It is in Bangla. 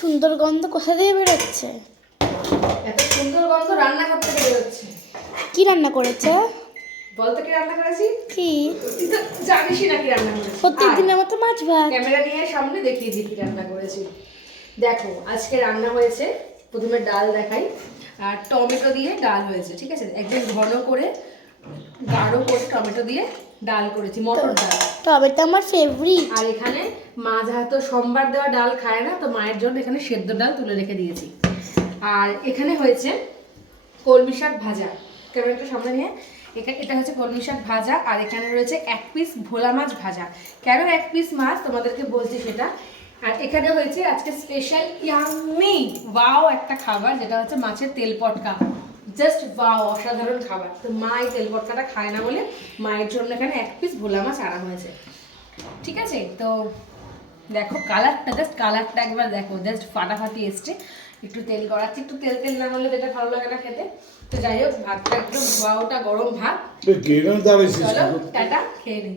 সুন্দর গন্ধ কোথা দিয়ে বেরোচ্ছে? এত সুন্দর গন্ধ রান্নাঘর থেকে বেরোচ্ছে। কি রান্না করেছে? বলতো কি রান্না করেছি? কি? তুই তো জানিসই না কি রান্না করেছি। প্রত্যেক দিনের মতো মাছ ভাত। ক্যামেরা নিয়ে সামনে দেখিয়ে দিই কি রান্না করেছি। দেখো আজকে রান্না হয়েছে, প্রথমে ডাল দেখাই, আর টমেটো দিয়ে ডাল হয়েছে, ঠিক আছে? একদম ঘন করে গাঢ় করে টমেটো দিয়ে ডাল করেছি, মটর ডাল। টমেটো আমার ফেভারিট। আর এখানে মা যেহেতু সোমবার দেওয়া ডাল খায় না, তো মায়ের জন্য এখানে সেদ্ধ ডাল তুলে রেখে দিয়েছি। আর এখানে হয়েছে কলমি শাক ভাজা, ক্যামেরাটা সামনে নিয়ে। এটা হচ্ছে কলমি শাক ভাজা, আর এখানে রয়েছে 1 পিস ভোলা মাছ ভাজা। কেন 1 পিস মাছ তোমাদেরকে বলছি সেটা। আর এখানে হয়েছে আজকে স্পেশাল ইয়াম্মি ওয়াও একটা খাবার, যেটা হচ্ছে মাছের তেল পটকা। জাস্ট ওয়াও, অসাধারণ খাবার। তো মা এই তেল পটকাটা খায় না বলে মায়ের জন্য এখানে 1 পিস ভোলা মাছ আনা হয়েছে, ঠিক আছে? তো দেখো কালারটা, জাস্ট কালারটা একবার দেখো, জাস্ট ফাটাফাটি এসছে। একটু তেল গড়াচ্ছে, একটু তেল তেল না হলে যেটা ভালো লাগে না খেতে। তো যাই হোক, ভাতটা একদম ধোয়াওটা গরম ভাত। চলো টাটা, খেয়ে নিই।